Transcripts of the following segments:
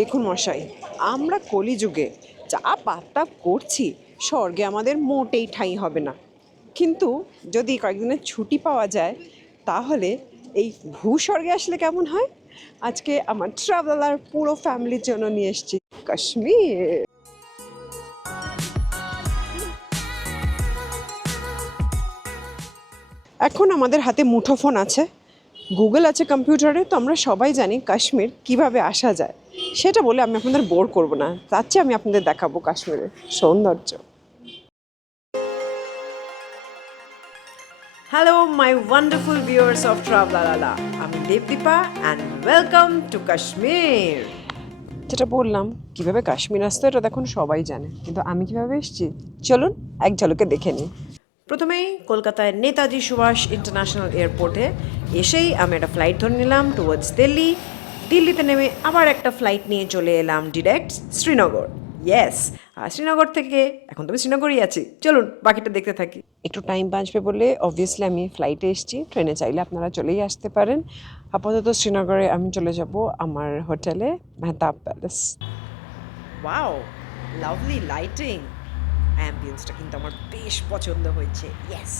দেখুন মশাই, আমরা কলিযুগে যা পাপতাপ করছি, স্বর্গে আমাদের মোটেই ঠাঁই হবে না। কিন্তু যদি কয়েকদিনের ছুটি পাওয়া যায়, তাহলে এই ভূস্বর্গে আসলে কেমন হয়? আজকে আমার ট্রাভেলার পুরো ফ্যামিলির জন্য নিয়ে এসেছি কাশ্মীর। এখন আমাদের হাতে মুঠোফোন আছে, গুগল আছে কম্পিউটারে, তো আমরা সবাই জানি কাশ্মীর কিভাবে আসা যায়। সেটা বলে আমি আপনাদের বোর করব না, তার চেয়ে আমি আপনাদের দেখাবো কাশ্মীরের সৌন্দর্য। Hello my wonderful viewers of Travelala, আমি Debdipa and welcome to Kashmir. যেটা বললাম কিভাবে কাশ্মীর আসতে, এটা দেখুন সবাই জানে, কিন্তু আমি কিভাবে এসেছি চলুন এক ঝলকে দেখে নিই। প্রথমেই কলকাতায় নেতাজি সুভাষ ইন্টারন্যাশনাল এয়ারপোর্টে এসেই আমি একটা ফ্লাইট ধরে নিলাম টুয়ার্ডস দিল্লি। দিল্লিতে নেমে আবার একটা ফ্লাইট নিয়ে চলে এলাম ডিরেক্ট শ্রীনগর। ইয়েস, আর শ্রীনগর থেকে এখন তো আমি শ্রীনগরই আছি, চলুন বাকিটা দেখতে থাকি। একটু টাইম বাঁচবে বলে অবভিয়াসলি আমি ফ্লাইটে এসেছি, ট্রেনে চাইলে আপনারা চলেই আসতে পারেন। আপাতত শ্রীনগরে আমি চলে যাব আমার হোটেলে, Mehtab Palace. Wow, lovely lighting, অ্যাম্বিয়েন্সটা কিন্তু আমার বেশ পছন্দ হয়েছে। Yes,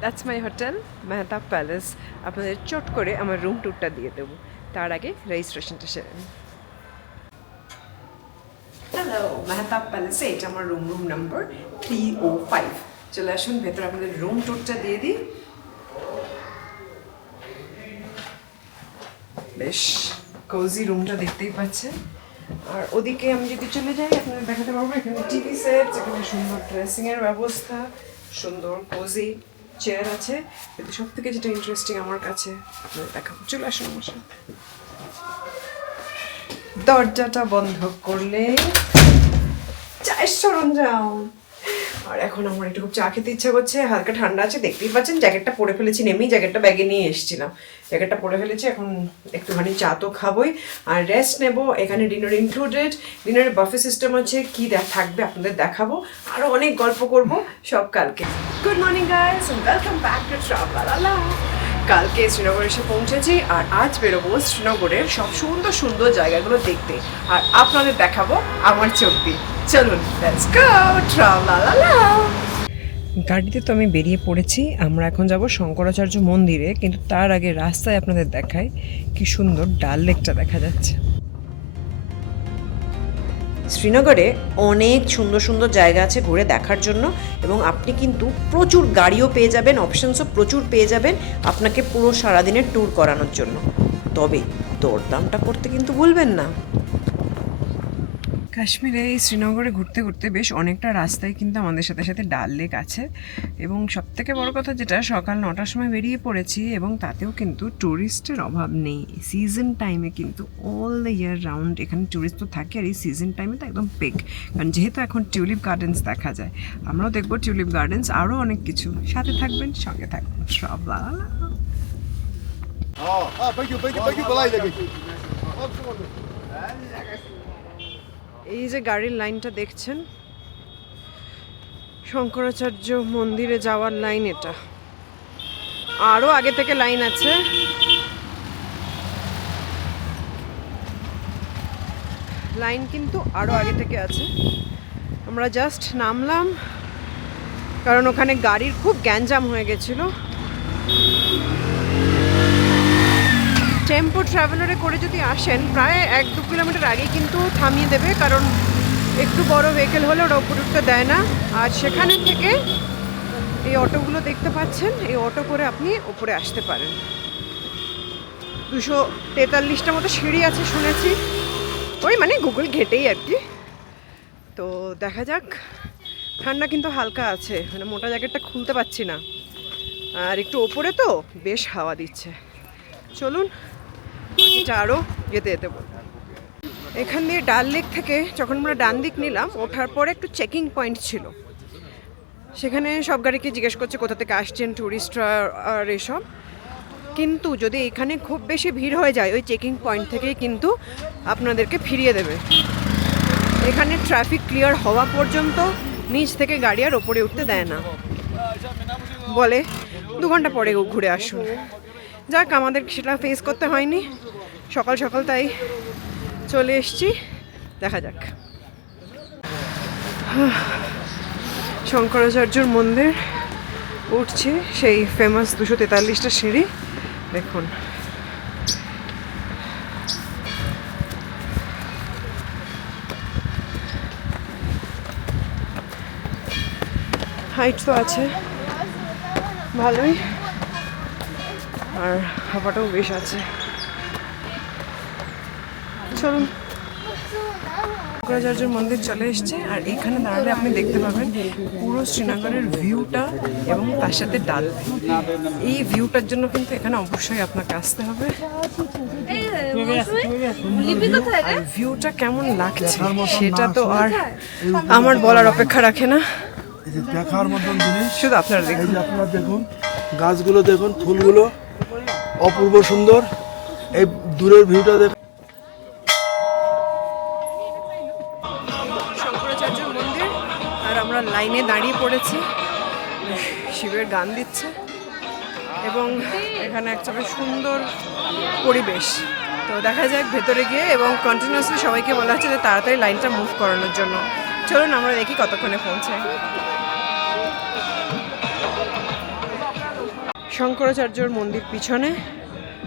that's my hotel Mehtab Palace. আপনাদের চট করে আমার রুম ট্যুরটা দিয়ে দেবো, তার আগে রেজিস্ট্রেশনটা সেরে নিই। হ্যালো, মেহতাব প্যালেসে এটা আমার রুম নাম্বার 305। চলে আসুন ভেতরে, আপনাদের রুম ট্যুরটা দিয়ে দিই। বেশ কোজি রুমটা দেখতেই পাচ্ছেন। আর ওদিকে আমি যদি চলে যাই আপনাদের দেখাতে পারবো, এখানে টিভি সেট, এখানে সুন্দর ড্রেসিংয়ের ব্যবস্থা, সুন্দর কোজি চেয়ার আছে। কিন্তু সব থেকে যেটা ইন্টারেস্টিং আমার কাছে আপনাদের দেখাবো, চলে আসুন আমার সাথে। দরজাটা বন্ধ করলে চায়ের সরঞ্জাম। আর এখন আমার একটু খুব চা খেতে ইচ্ছা করছে, হালকা ঠান্ডা আছে, দেখতেই পাচ্ছেন। জ্যাকেটটা পরে ফেলেছি, নেমেই জ্যাকেটটা ব্যাগে নিয়ে এসেছিলাম, জ্যাকেটটা পরে ফেলেছি। এখন একটুখানি চা তো খাবোই আর রেস্ট নেব। এখানে ডিনার ইনক্লুডেড, ডিনারের বাফে সিস্টেম আছে, কী থাকবে আপনাদের দেখাবো, আরও অনেক গল্প করব সব কালকে। Good morning guys and welcome back to Travelala. কালকে শ্রীনগর এসে পৌঁছেছি আর আজ বেরোবো শ্রীনগরের সব সুন্দর সুন্দর জায়গাগুলো দেখতে, আর আপনাদের দেখাবো আমার চোখ দিয়ে। চলুন লেটস গো ট্রাভেলালা। গাড়িতে তো আমি বেরিয়ে পড়েছি, আমরা এখন যাব শঙ্করাচার্য মন্দিরে, কিন্তু তার আগে রাস্তায় আপনাদের দেখাই কি সুন্দর ডাল লেকটা দেখা যাচ্ছে। শ্রীনগরে অনেক সুন্দর সুন্দর জায়গা আছে ঘুরে দেখার জন্য, এবং আপনি কিন্তু প্রচুর গাড়িও পেয়ে যাবেন, অপশনসও প্রচুর পেয়ে যাবেন আপনাকে পুরো সারাদিনের ট্যুর করানোর জন্য। তবে দরদামটা করতে কিন্তু ভুলবেন না। কাশ্মীরে এই শ্রীনগরে ঘুরতে ঘুরতে বেশ অনেকটা রাস্তায় কিন্তু আমাদের সাথে সাথে ডাল লেক আছে, এবং সবথেকে বড় কথা যেটা, সকাল 9টার সময় বেরিয়ে পড়েছি এবং তাতেও কিন্তু ট্যুরিস্টের অভাব নেই। সিজন টাইমে কিন্তু অল দ্য ইয়ার রাউন্ড এখানে ট্যুরিস্ট তো থাকে, আর এই সিজন টাইমে তো একদম পিক, কারণ যেহেতু এখন টিউলিপ গার্ডেন্স দেখা যায়। আমরাও দেখবো টিউলিপ গার্ডেন্স, আরও অনেক কিছু। সাথে থাকবেন, সঙ্গে থাকবেন সব। এই যে গাড়ির লাইনটা দেখছেন, শঙ্করাচার্য মন্দিরে যাওয়ার লাইন এটা। আরও আগে থেকে লাইন আছে। লাইন কিন্তু আরও আগে থেকে আছে। আমরা জাস্ট নামলাম, কারণ ওখানে গাড়ির খুব গ্যাঞ্জাম হয়ে গেছিল। টেম্পো ট্রাভেলারে করে যদি আসেন, প্রায় 1-2 কিলোমিটার আগে কিন্তু থামিয়ে দেবে, কারণ একটু বড় ভেহিকেল হলে ওরা উপরে উঠতে দেয় না। আর সেখানে থেকে এই অটোগুলো দেখতে পাচ্ছেন, এই অটো করে আপনি উপরে আসতে পারেন। 243টা মতো সিঁড়ি আছে শুনেছি, ওই মানে গুগল ঘেটেই আর কি। তো দেখা যাক। ঠান্ডা কিন্তু হালকা আছে, মানে মোটা জ্যাকেটটা খুলতে পারছি না, আর একটু ওপরে তো বেশ হাওয়া দিচ্ছে। চলুন বাকিটা আরও যেতে যেতে বলব। এখান দিয়ে ডাল লেক থেকে যখন আমরা ডান দিক নিলাম, ওঠার পরে একটু চেকিং পয়েন্ট ছিল, সেখানে সব গাড়িকে জিজ্ঞেস করছে কোথা থেকে আসছেন ট্যুরিস্টরা আর এসব। কিন্তু যদি এখানে খুব বেশি ভিড় হয়ে যায়, ওই চেকিং পয়েন্ট থেকেই কিন্তু আপনাদেরকে ফিরিয়ে দেবে। এখানে ট্রাফিক ক্লিয়ার হওয়া পর্যন্ত নিচ থেকে গাড়ি আর ওপরে উঠতে দেয় না, বলে 2 ঘন্টা পরে ঘুরে আসুন। যাক, আমাদের সেটা ফেস করতে হয়নি, সকাল সকাল তাই চলে এসছি, দেখা যাক। শঙ্করাচার্যর মন্দির উঠছে, সেই ফেমাস 243টা সিঁড়ি দেখুন। হাইট তো আছে ভালোই, আর হাওয়াটাও বেশ আছে। চলুন, শঙ্করাচার্যের মন্দির চলে এসছে, আর এখানে দাঁড়ালে আপনি দেখতে পাবেন পুরো শ্রীনগরের ভিউটা এবং তার সাথে ডাল। এই ভিউটার জন্য কিন্তু এখানে অবশ্যই আপনাকে আসতে হবে। আর ভিউটা কেমন লাগছে সেটা তো আর আমার বলার অপেক্ষা রাখে না, দেখার মতন জিনিস। শুধু আপনারা দেখুন, আপনারা দেখুন গাছগুলো, দেখুন ফুলগুলো অপূর্ব সুন্দর। এই দূরের ভিউটা দেখুন। শঙ্করাচার্যর মন্দির, আর আমরা লাইনে দাঁড়িয়ে পড়েছি। শিবের গান দিচ্ছে এবং এখানে একটা বেশ সুন্দর পরিবেশ। তো দেখা যাক ভেতরে গিয়ে, এবং কন্টিনিউয়াসলি সবাইকে বলা হচ্ছে যে তাড়াতাড়ি লাইনটা মুভ করানোর জন্য। চলুন আমরা দেখি কতক্ষণে পৌঁছায়। শঙ্করাচার্যর মন্দির পিছনে,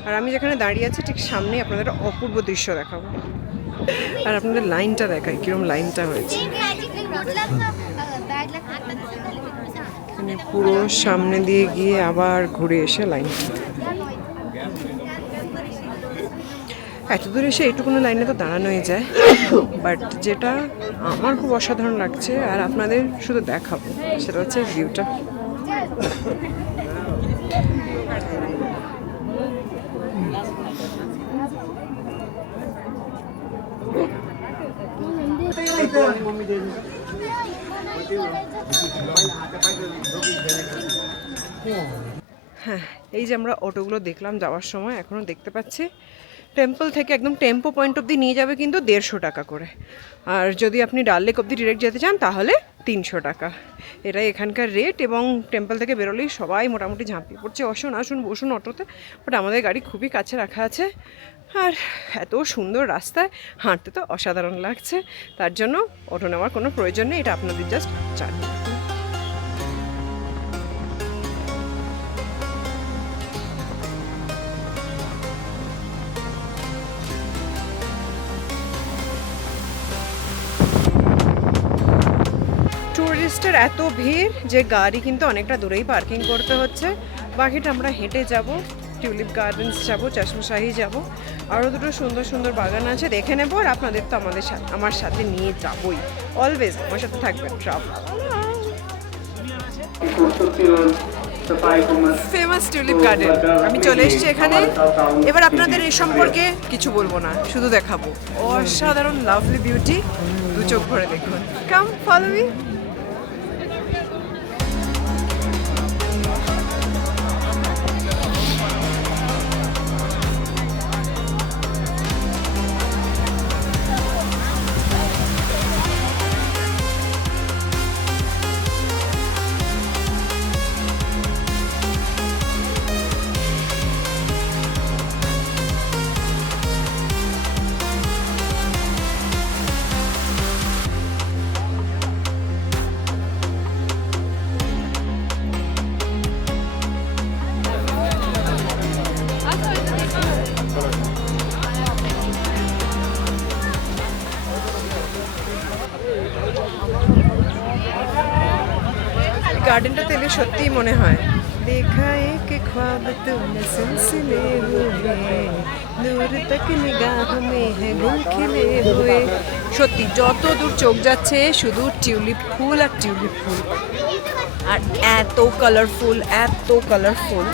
আর আমি যেখানে দাঁড়িয়ে আছি ঠিক সামনে আপনাদের অপূর্ব দৃশ্য দেখাবো। আর আপনাদের লাইনটা দেখাই, কিরম লাইনটা হয়েছে। মানে পুরো সামনে দিয়ে গিয়ে আবার ঘুরে এসে লাইন। এত দূর এসে এইটুকুনো লাইনে তো দাঁড়ানোই যায়, বাট যেটা আমার খুব অসাধারণ লাগছে আর আপনাদের শুধু দেখাবো সেটা হচ্ছে ভিউটা। হ্যাঁ, এই যে আমরা অটোগুলো দেখলাম যাওয়ার সময়, এখনও দেখতে পাচ্ছি টেম্পল থেকে একদম টেম্পো পয়েন্ট অবধি নিয়ে যাবে কিন্তু 150 টাকা করে। আর যদি আপনি ডাল লেক অবধি ডিরেক্ট যেতে চান তাহলে 300 টাকা। এটাই এখানকার রেট, এবং টেম্পল থেকে বেরোলেই সবাই মোটামুটি ঝাঁপিয়ে পড়ছে, আসুন আসুন বসুন অটোতে। বাট আমাদের গাড়ি খুবই কাছে রাখা আছে, আর এত সুন্দর রাস্তায় হাঁটতে তো অসাধারণ লাগছে, তার জন্য অটো নেওয়ার কোনো প্রয়োজন নেই, এটা আপনাদের জাস্ট জানি। টুরিস্টের এত ভিড় যে গাড়ি কিন্তু অনেকটা দূরেই পার্কিং করতে হচ্ছে। বাকিটা আমরা হেঁটে যাব, টিউলিপ গার্ডেন্স যাব, চশমাশাহি যাব, আরও দুটো সুন্দর সুন্দর বাগান আছে দেখে নেব। আর আপনাদের তো আমার সাথে নিয়ে যাবই, অলওয়েজ আমার সাথে থাকবেন ট্রাভেল। ফেমাস টিউলিপ গার্ডেন, আমি চলে এসেছি এখানে। এবার আপনাদের এই সম্পর্কে কিছু বলবো না, শুধু দেখাবো অসাধারণ লাভলি বিউটি, দু চোখ ভরে দেখুন। কাম ফলো মি। গার্ডেনটাতে এলে সত্যিই মনে হয় দেখা এক খ্বাব তুমে সিলসিলে হুয়ে দূর তক নিগাহ মে হ্যায় গুল খিলে হুয়ে। সত্যি যত দূর চোখ যাচ্ছে শুধু টিউলিপ ফুল আর টিউলিপ ফুল, আর এত কালারফুল, এত কালারফুল,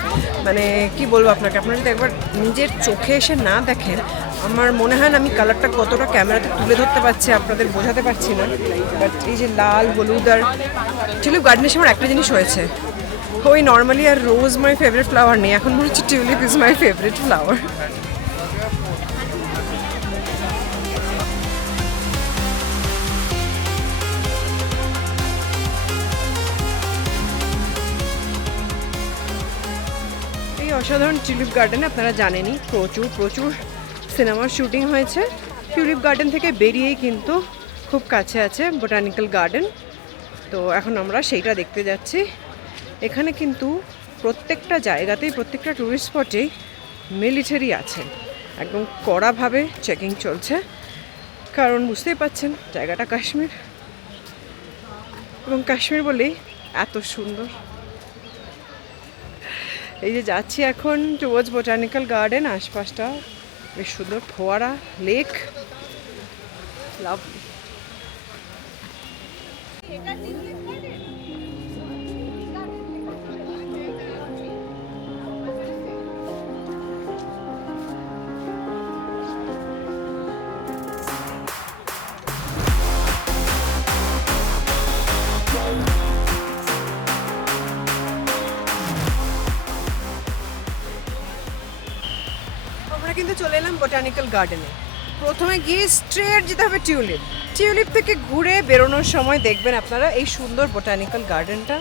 মানে কি বলবো আপনাকে, আপনারা যদি একবার নিজের চোখে এসে না দেখেন, আমার মনে হয় না আমি কালারটা কতটা ক্যামেরাতে তুলে ধরতে পারছি, আপনাদের বোঝাতে পারছি না। বাট এই যে লাল হলুদ আর টিউলিপ গার্ডেনের সময় একটা জিনিস হয়েছে, ওই নর্মালি আর রোজ মাই ফেভারিট ফ্লাওয়ার নেই, এখন মনে হচ্ছে tulip is my favourite flower. এই অসাধারণ টিউলিপ গার্ডেনে আপনারা জানেনই প্রচুর প্রচুর সিনেমার শুটিং হয়েছে। টিউলিপ গার্ডেন থেকে বেরিয়েই কিন্তু খুব কাছে আছে বোটানিক্যাল গার্ডেন। তো এখন আমরা সেইটা দেখতে যাচ্ছি। এখানে কিন্তু প্রত্যেকটা জায়গাতেই, প্রত্যেকটা ট্যুরিস্ট স্পটেই মিলিটারি আছে, একদম কড়াভাবে চেকিং চলছে। কারণ বুঝতেই পাচ্ছেন জায়গাটা কাশ্মীর, এবং কাশ্মীর বলেই এত সুন্দর। এই যে যাচ্ছি এখন টুয়ার্ডস বোটানিক্যাল গার্ডেন, আশপাশটা বেশ সুন্দর, ফোয়ারা, লেক, লাভ। আমরা কিন্তু চলে এলাম বোটানিক্যাল গার্ডেনে। প্রথমে গিয়ে স্ট্রেট যেতে হবে টিউলিপ। টিউলিপ থেকে ঘুরে বেরোনোর সময় দেখবেন আপনারা এই সুন্দর বোটানিক্যাল গার্ডেনটা।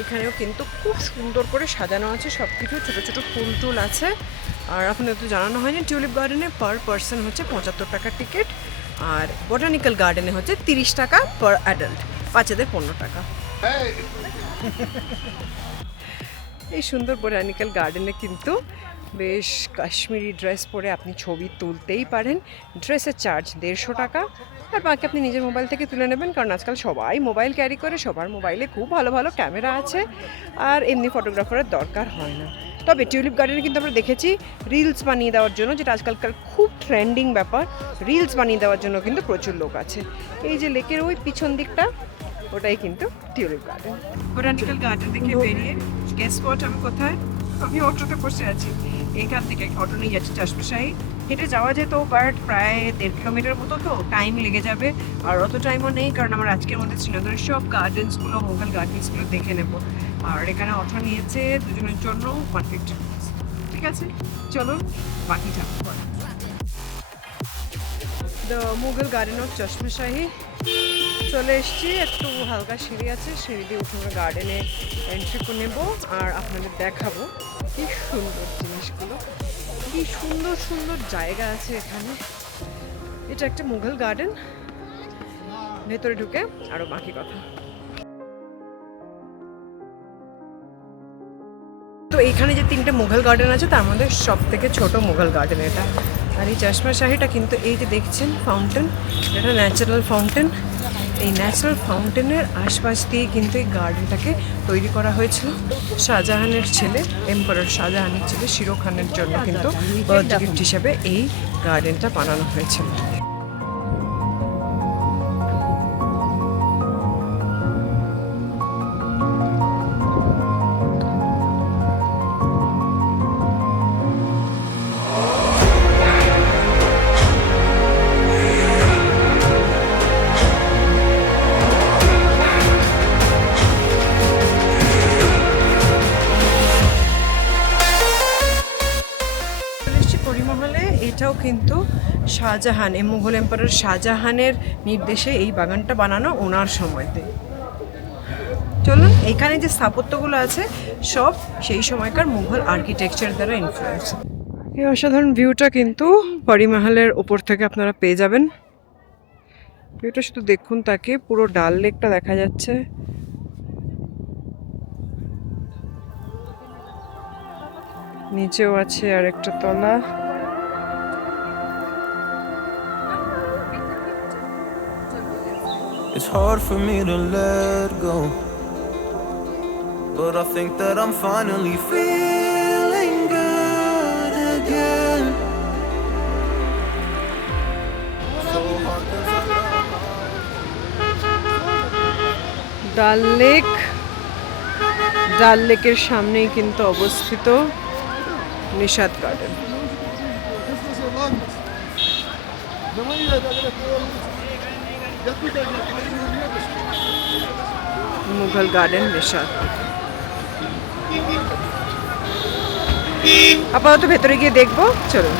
এখানেও কিন্তু খুব সুন্দর করে সাজানো আছে সব কিছু, ছোটো ছোটো ফুল টুল আছে। আর আপনাদের তো জানানো হয়নি, টিউলিপ গার্ডেনে পার পার্সন হচ্ছে 75 টাকার টিকিট, আর বোটানিক্যাল গার্ডেনে হচ্ছে 30 টাকা পার অ্যাডাল্ট, বাচ্চাদের 15 টাকা। এই সুন্দর বোটানিক্যাল গার্ডেনে কিন্তু বেশ কাশ্মীরি ড্রেস পরে আপনি ছবি তুলতেই পারেন। ড্রেসের চার্জ 150 টাকা, আর বাকি আপনি নিজের মোবাইল থেকে তুলে নেবেন, কারণ আজকাল সবাই মোবাইল ক্যারি করে, সবার মোবাইলে খুব ভালো ভালো ক্যামেরা আছে, আর এমনি ফটোগ্রাফারের দরকার হয় না। তবে টিউলিপ গার্ডেনে কিন্তু আমরা দেখেছি রিলস বানিয়ে দেওয়ার জন্য, যেটা আজকালকার খুব ট্রেন্ডিং ব্যাপার, রিলস বানিয়ে দেওয়ার জন্য কিন্তু প্রচুর লোক আছে। এই যে লেকের ওই পিছন দিকটা, ওটাই কিন্তু টিউলিপ গার্ডেন। বোটানিক্যাল গার্ডেন থেকে বেরিয়ে গেস স্পট আমি কোথায়? আমি অটোতে বসে আছি, এখান থেকে অটো নিয়ে যাচ্ছি চশমাশাহী। হেঁটে যাওয়া যেত, বাট প্রায় 1.5 কিলোমিটার মতো, তো টাইম লেগে যাবে। আর অত টাইমও নেই, কারণ আমার আজকের মধ্যে শ্রীনগরের সব গার্ডেন্সগুলো, মুঘল গার্ডেন্সগুলো দেখে নেব। আর এখানে অটো নিয়েছে দুজনের জন্য 150 রুপিস। ঠিক আছে, চলো বাকিটা করা। The Mughal garden of Chashmashahi চলে এসেছি। একটু হালকা সিঁড়ি আছে, সিঁড়ি দিয়ে উঠে আমরা গার্ডেনে এন্ট্রি করে নেবো, আর আপনাদের দেখাবো কি সুন্দর জিনিসগুলো, কি সুন্দর সুন্দর জায়গা আছে এখানে। এটা একটা মুঘল গার্ডেন, ভেতরে ঢুকে আরো বাকি কথা। তো এইখানে যে 3টে মুঘল গার্ডেন আছে, তার মধ্যে সব থেকে ছোট মুঘল গার্ডেন এটা। আর এই চশমাশাহীটা কিন্তু এই যে দেখছেন ফাউন্টেন, এটা ন্যাচারাল ফাউন্টেন। এই ন্যাচারাল ফাউন্টেনের আশপাশ দিয়ে কিন্তু এই গার্ডেনটাকে তৈরি করা হয়েছিল শাহজাহানের ছেলে, এম্পারার শাহজাহানের ছেলে শিরো খানের জন্য কিন্তু বার্থডে গিফট হিসেবে এই গার্ডেনটা বানানো হয়েছিল। পরিমহলে এটাও কিন্তু শাহজাহান, এই মুঘল এম্পারার শাহজাহানের নির্দেশে এই বাগানটা বানানো, ওনার সময়তে। চলুন, এখানে যে স্থাপত্যগুলো আছে সব সেই সময়কার মুঘল আর্কিটেকচার দ্বারা ইনফ্লুয়েন্স। এই অসাধারণ ভিউটা কিন্তু পরিমহলের ওপর থেকে আপনারা পেয়ে যাবেন। ভিউটা শুধু দেখুন, তাকে পুরো ডাল লেকটা দেখা যাচ্ছে। নিচেও আছে আরেকটা তলা। It's hard for me to let go, but I think that I'm finally feeling good again. So hard 'cause I love ডাল লেকের সামনেই কিন্তু অবস্থিত নিশাদ গার্ডেন। মুঘল গার্ডেন নিশাদ। আপাতত ভেতরে গিয়ে দেখবো, চলুন।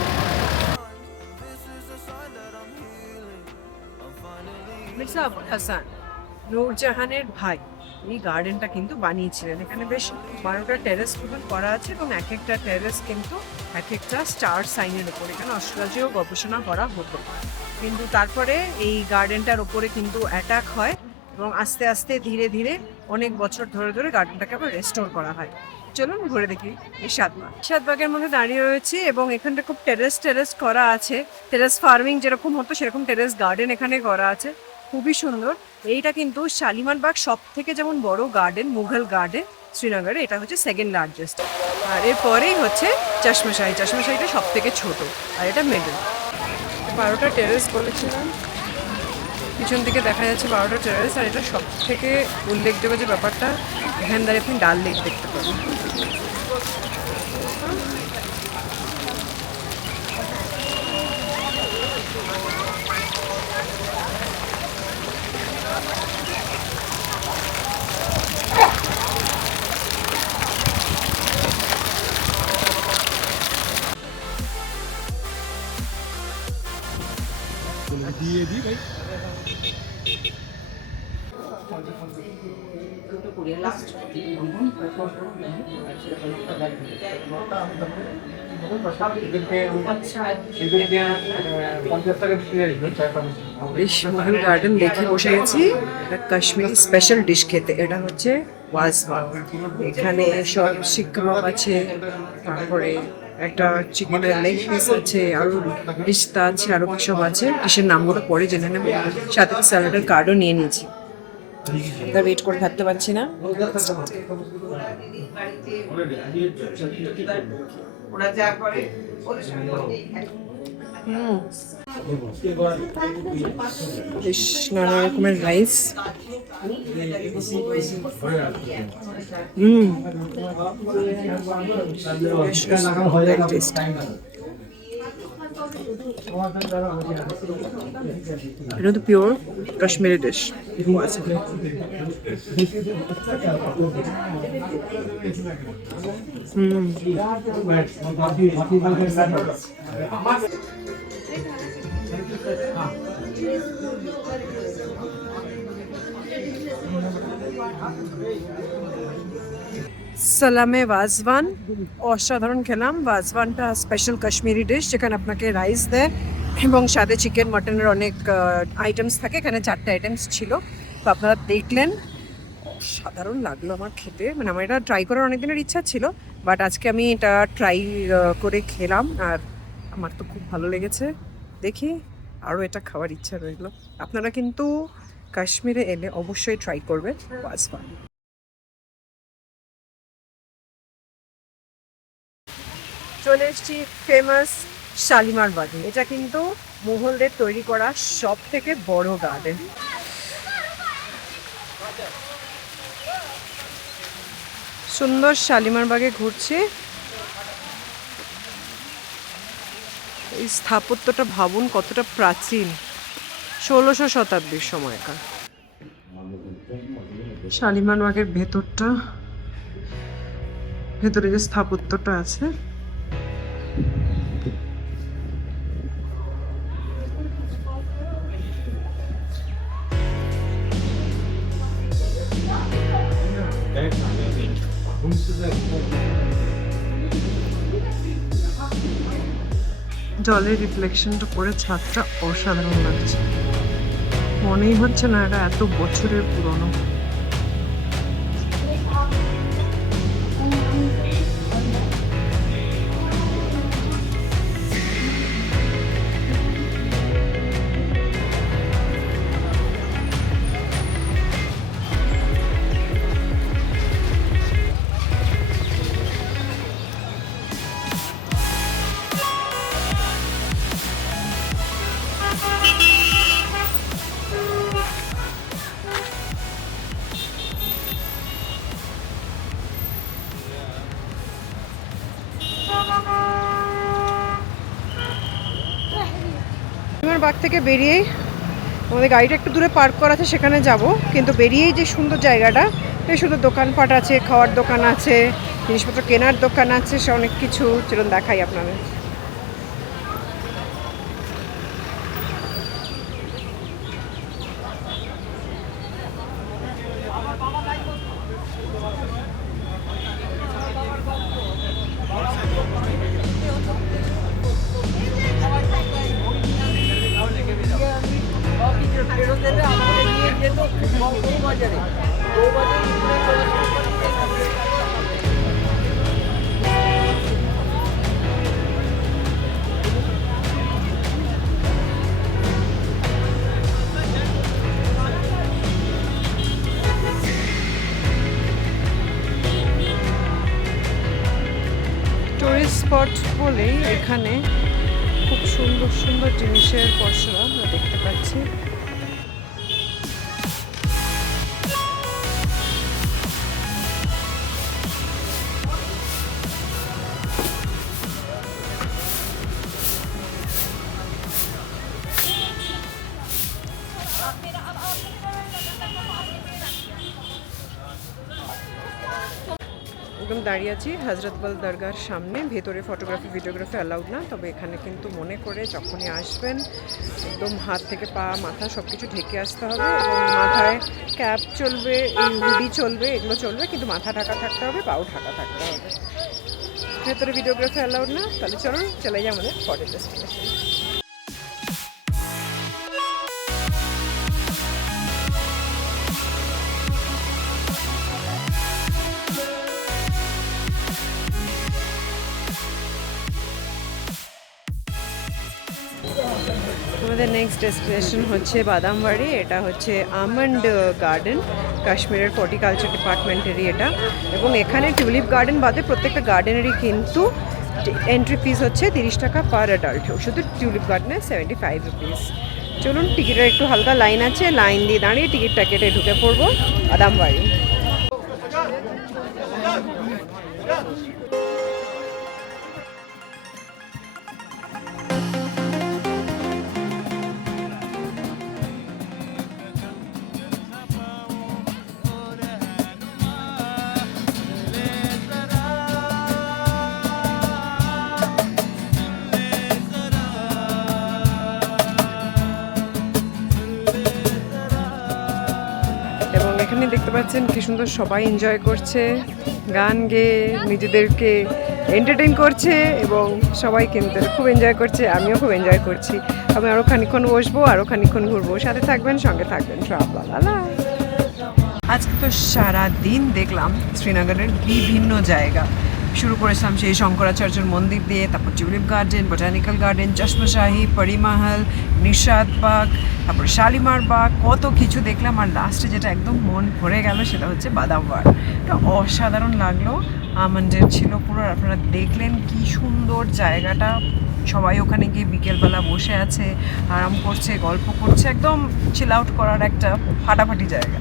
মির্জা আবুল হাসান নূরজাহানের ভাই, এই গার্ডেনটা কিন্তু বানিয়েছিলেন। এখানে বেশ 12টা টেরেস মতন করা আছে এবং এক একটা টেরেস কিন্তু এক একটা স্টার সাইনের উপর। এখানে অস্ট্রেলিয়াও গবেষণা করা হতো, কিন্তু তারপরে এই গার্ডেনটার ওপরে কিন্তু অ্যাটাক হয় এবং আস্তে আস্তে ধীরে ধীরে অনেক বছর ধরে ধরে গার্ডেনটাকে আবার রেস্টোর করা হয়। চলুন ঘুরে দেখি এই সাতবাগের মধ্যে দাঁড়িয়ে রয়েছি এবং এখানটা খুব টেরেস টেরেস করা আছে। টেরেস ফার্মিং যেরকম হতো সেরকম টেরেস গার্ডেন এখানে করা আছে, খুবই সুন্দর। এইটা কিন্তু শালিমার বাগ সব থেকে যেমন বড় গার্ডেন, মুঘল গার্ডেন শ্রীনগরে, এটা হচ্ছে সেকেন্ড লার্জেস্ট। আর এরপরেই হচ্ছে চশমাশাহী। চশমাশাহীটা সব থেকে ছোট আর এটা মিডল। 12টা টেরেস বলেছিলাম, পিছন দিকে দেখা যাচ্ছে 12টা টেরেস। আর এটা সব থেকে উল্লেখযোগ্য যে ব্যাপারটা, এখান দাঁড়িয়ে আপনি ডাল লেক দেখতে পাবেন। মুঘল গার্ডেন দেখে বসে গেছি একটা কাশ্মীরি স্পেশাল ডিশ খেতে। এটা হচ্ছে ওয়াজওয়ান। এখানে সব শিক কাবাব আছে, তারপরে একটা চিকেনের লেগ পিস আছে, আরো পিস্তা আছে, আরো কি সব আছে। ডিশের নামগুলো পরে জেনে নেব। সাথে স্যালাডের কার্ডও নিয়ে নিয়েছি। তার ওয়েট করে থাকতে পারছি না। বেশ নানা রকমের রাইস। এটা তো পিওর কাশ্মীরি ডিশ। সালামে ওয়াজওয়ান অসাধারণ খেলাম। ওয়াজওয়ানটা স্পেশাল কাশ্মীরি ডিশ, যেখানে আপনাকে রাইস দেয় এবং সাথে চিকেন মাটনের অনেক আইটেমস থাকে। এখানে 4টে আইটেমস ছিল, তো আপনারা দেখলেন। সাধারণ লাগলো আমার খেতে, মানে আমার এটা ট্রাই করার অনেক দিনের ইচ্ছা ছিল, বাট আজকে আমি এটা ট্রাই করে খেলাম আর আমার তো খুব ভালো লেগেছে। দেখি আরও এটা খাওয়ার ইচ্ছা রইলো। আপনারা কিন্তু কাশ্মীরে এলে অবশ্যই ট্রাই করবেন ওয়াজওয়ান। চলে এসেছি ফেমাস শালিমার বাগে। এটা কিন্তু মুঘলদের তৈরি করা সব থেকে বড় গার্ডেন। সুন্দর শালিমার বাগে ঘুরছি। এই স্থাপত্যটা ভাবুন কতটা প্রাচীন, 1600 শতাব্দীর সময়কার। শালিমার বাগের ভেতরটা, ভেতরে যে স্থাপত্যটা আছে, জলের রিফ্লেকশনটা পড়ে ছাদটা অসাধারণ লাগছে। মনেই হচ্ছে না এটা এত বছরের পুরনো। বাগ থেকে বেরিয়েই আমাদের গাড়িটা একটু দূরে পার্ক করা আছে, সেখানে যাব। কিন্তু বেরিয়েই যে সুন্দর জায়গাটা, বেশ সুন্দর দোকানপাট আছে, খাওয়ার দোকান আছে, জিনিসপত্র কেনার দোকান আছে, সে অনেক কিছু। চলুন দেখাই আপনাদের। টুরিস্ট স্পট বলেই এখানে খুব সুন্দর সুন্দর জিনিসের পসরা আমরা দেখতে পাচ্ছি। একদম দাঁড়িয়ে আছি হজরতবল দরগার সামনে। ভেতরে ফটোগ্রাফি ভিডিওগ্রাফি অ্যালাউড না, তবে এখানে কিন্তু মনে করে যখনই আসবেন একদম হাত থেকে পা মাথা সব কিছু ঢেকে আসতে হবে, এবং মাথায় ক্যাপ চলবে, এই হুডি চলবে, এগুলো চলবে, কিন্তু মাথা ঢাকা থাকতে হবে, পাও ঢাকা থাকতে হবে। ভেতরে ভিডিওগ্রাফি অ্যালাউড না। তাহলে চলুন চলে যাই আমাদের পরের ডেস্টিনেশন। আমাদের নেক্সট ডেস্টিনেশন হচ্ছে বাদামবাড়ি। এটা হচ্ছে আমন্ড গার্ডেন, কাশ্মীরের হর্টিকালচার ডিপার্টমেন্টেরই এটা, এবং এখানে টিউলিপ গার্ডেন বাদে প্রত্যেকটা গার্ডেনেরই কিন্তু এন্ট্রি ফিস হচ্ছে 30 টাকা পার অ্যাডাল্ট, শুধু টিউলিপ গার্ডেনে 75 রুপিস। চলুন, টিকিটের একটু হালকা লাইন আছে, লাইন দিয়ে দাঁড়িয়ে টিকিটটা কেটে ঢুকে পড়বো বাদামবাড়ি। এখানে দেখতে পাচ্ছেন কি সুন্দর সবাই এনজয় করছে, গান গেয়ে নিজেদেরকে এন্টারটেইন করছে, এবং সবাই কিন্তু খুব এনজয় করছে। আমিও খুব এনজয় করছি। আমি আরও খানিকক্ষণ বসবো, আরও খানিকক্ষণ ঘুরবো। সাথে থাকবেন, সঙ্গে থাকবেন। আজকে তো সারা দিন দেখলাম শ্রীনগরের বিভিন্ন জায়গা। শুরু করেছিলাম সেই শঙ্করাচার্যের মন্দির দিয়ে, তারপর tulip garden, botanical garden, Chashmashahi, Parimahal, Nishat Bagh, তারপর শালিমার বাগ, কত কিছু দেখলাম। আর লাস্টে যেটা একদম মন ভরে গেল সেটা হচ্ছে বাদামবাড়। এটা অসাধারণ লাগলো। আমন্ডের ছিল পুরো, আপনারা দেখলেন কি সুন্দর জায়গাটা। সবাই ওখানে গিয়ে বিকেলবেলা বসে আছে, আরাম করছে, গল্প করছে, একদম চিল আউট করার একটা ফাটাফাটি জায়গা।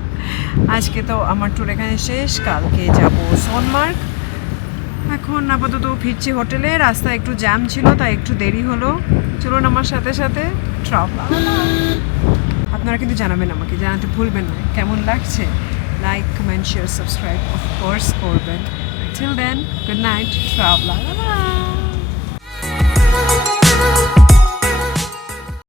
আজকে তো আমার ট্যুর এখানে শেষ, কালকে যাব সোনমার্গ। এখন আপাতত ফিরছি হোটেলে। রাস্তায় একটু জ্যাম ছিল, তাই একটু দেরি হলো। চলুন আমার সাথে সাথে ট্রাভেল। আপনারা কিন্তু জানাবেন, আমাকে জানাতে ভুলবেন না কেমন লাগছে। Like, comment, share, subscribe of course করবেন। Till then, good night, travel.